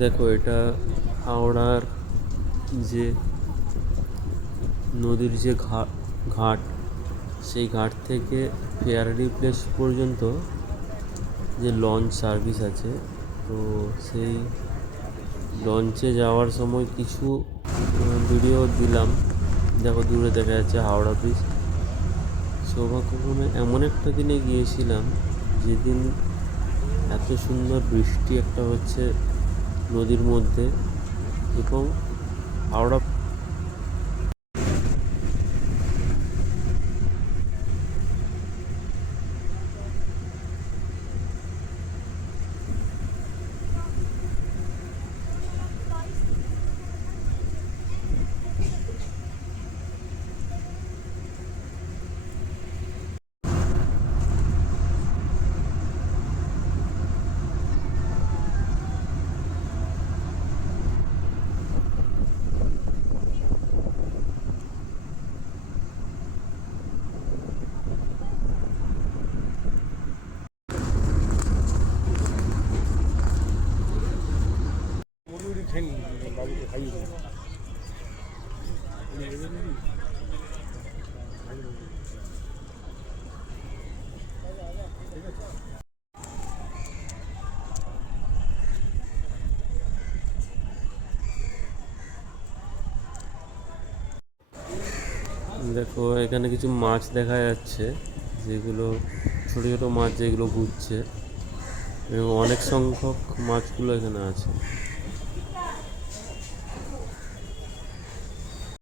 দেখো, এটা হাওড়ার যে নদীর যে ঘাট, সেই ঘাট থেকে ফেয়ারডি প্লেস পর্যন্ত যে লঞ্চ সার্ভিস আছে, তো সেই লঞ্চে যাওয়ার সময় কিছু ভিডিও দিলাম। দেখো, দূরে দেখা যাচ্ছে হাওড়া ব্রিজ। সৌভাগ্যক্রমে এমন একটা দিনে গিয়েছিলাম যেদিন এত সুন্দর বৃষ্টি একটা হচ্ছে নদীর মধ্যে, এবং হাওড়া। দেখো, এখানে কিছু মাছ দেখা যাচ্ছে, যেগুলো ছোটো ছোটো মাছ, যেগুলো ঘুরছে, এবং অনেক সংখ্যক মাছগুলো এখানে আছে।